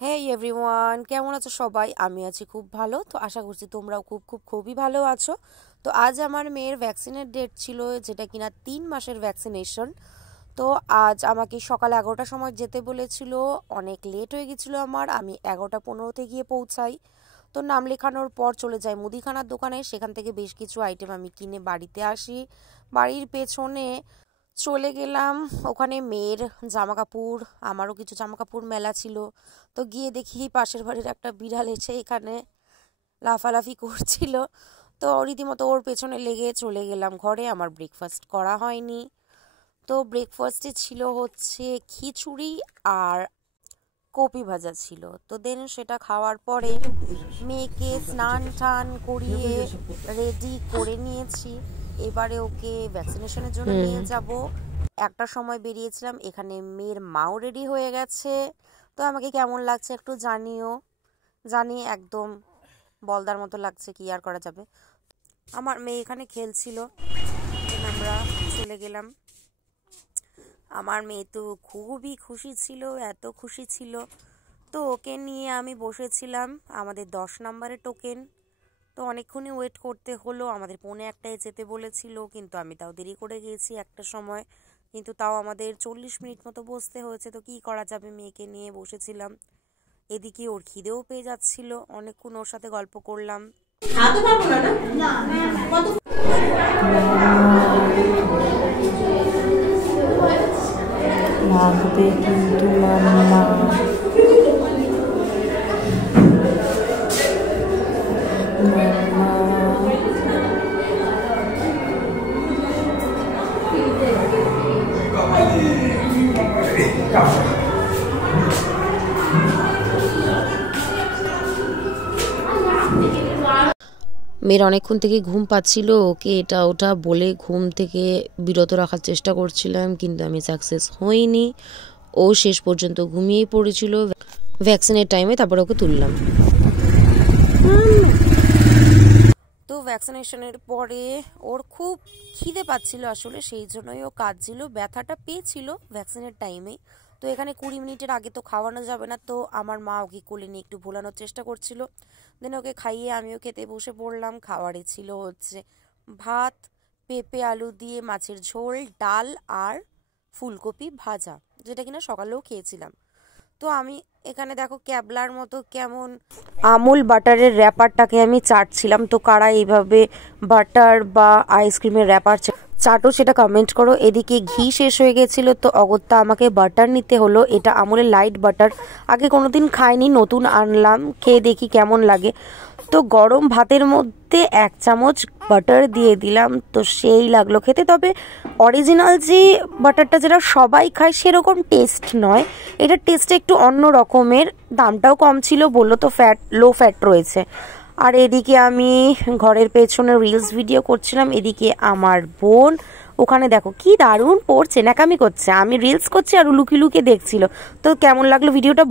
হেই everyone, কেমন আছো সবাই? আমি আছি খুব ভালো। তো আশা করছি তোমরাও খুবই ভালো আছো। তো আজ আমার মেয়ের ভ্যাকসিনের ডেট ছিল, যেটা কিনা 3 মাসের ভ্যাকসিনেশন। তো আজ আমাকে সকাল 11টার সময় যেতে বলেছিল। অনেক লেট হয়ে গেছিলো আমি 11টা 15তে গিয়ে পৌঁছাই। তো নাম লেখানোর পর চলে যাই মুদিখানার দোকানে, সেখান থেকে বেশ কিছু আইটেম আমি কিনে বাড়িতে আসি। বাড়ির পেছনে চলে গেলাম, ওখানে মেয়ের জামা কাপড়, আমারও কিছু জামা কাপড় মেলা ছিল। তো গিয়ে দেখি পাশের বাড়ির একটা বিড়াল এসে এখানে লাফালাফি করছিল। তো রীতিমতো ওর পেছনে লেগে চলে গেলাম ঘরে। আমার ব্রেকফাস্ট করা হয়নি। তো ব্রেকফাস্টে ছিল হচ্ছে খিচুড়ি আর কপি ভাজা ছিল। তো দেন সেটা খাওয়ার পরে মেয়েকে স্নান টান করিয়ে রেডি করে নিয়েছি। এবারে ওকে ভ্যাকসিনেশনের জন্য নিয়ে যাব। একটার সময় বেরিয়েছিলাম, এখানে মেয়ের মাও রেডি হয়ে গেছে। তো আমাকে কেমন লাগছে একটু জানিও। জানি একদম বলদার মতো লাগছে, কি আর করা যাবে। আমার মেয়ে এখানে খেলছিল, আমরা চলে গেলাম। আমার মেয়ে তো খুবই খুশি ছিল, এত খুশি ছিল। তো ওকে নিয়ে আমি বসেছিলাম, আমাদের 10 নম্বরের টোকেন। তো অনেকক্ষণই ওয়েট করতে হলো, আমাদের 1:45 যেতে বলেছিল, কিন্তু আমি তাও দেরি করে গিয়েছি একটা সময়। কিন্তু তাও আমাদের 40 মিনিট মতো বসতে হয়েছে। তো কী করা যাবে, মেয়েকে নিয়ে বসেছিলাম। এদিকে ওর খিদেও পেয়ে যাচ্ছিল, অনেকক্ষণ ওর সাথে গল্প করলাম। লাগবে কিন্তু মাম্মা। মেয়ের অনেকক্ষণ থেকে ঘুম পাচ্ছিল, ওকে এটা ওটা বলে ঘুম থেকে বিরত রাখার চেষ্টা করছিলাম, কিন্তু আমি সাকসেস হইনি। ও শেষ পর্যন্ত ঘুমিয়েই পড়েছিল ভ্যাকসিনের টাইমে। তারপর ওকে তুললাম। তো ভ্যাকসিনেশনের পরে ওর খুব খিদে পাচ্ছিল আসলে, সেই জন্যই ও কাঁদছিল, ব্যথাটা পেয়েছিল ভ্যাকসিনের টাইমেই। তো এখানে 20 মিনিটের আগে তো খাওয়ানো যাবে না, তো আমার মা ওকে কোলে নিয়ে একটু ভোলানোর চেষ্টা করছিল। দেন ওকে খাইয়ে আমিও খেতে বসে পড়লাম। খাওয়ারে ছিল হচ্ছে ভাত, পেঁপে আলু দিয়ে মাছের ঝোল, ডাল আর ফুলকপি ভাজা, যেটা কিনা সকালেও খেয়েছিলাম। তো আমি এখানে দেখো ক্যাবলার মতো কেমন আমুল বাটারের র্যাপারটাকে আমি চাটছিলাম। তো কারা এইভাবে বাটার বা আইসক্রিমের র্যাপার চাটো সেটা কমেন্ট করো। এদিকে ঘি শেষ হয়ে গেছিলো, তো অগত্যা আমাকে বাটার নিতে হলো। এটা আমুলের লাইট বাটার, আগে কোনোদিন খাইনি, নতুন আনলাম, খেয়ে দেখি কেমন লাগে। তো গরম ভাতের মধ্যে 1 চামচ বাটার দিয়ে দিলাম, তো সেই লাগলো খেতে। তবে অরিজিনাল যে বাটারটা যেটা সবাই খায় সেরকম টেস্ট নয়, এটার টেস্টটা একটু অন্য রকমের। দামটাও কম ছিল, বললো তো লো ফ্যাট রয়েছে। আর এদিকে আমি ঘরের পেছনে রিলস ভিডিও করছিলাম। এদিকে আমার বোন ওখানে দেখো কি দারুণ পড়ছে, ন্যাকামি করছে, আমি রিলস করছি আর লুকিয়ে লুকিয়ে দেখছিল। তো কেমন লাগলো ভিডিওটা?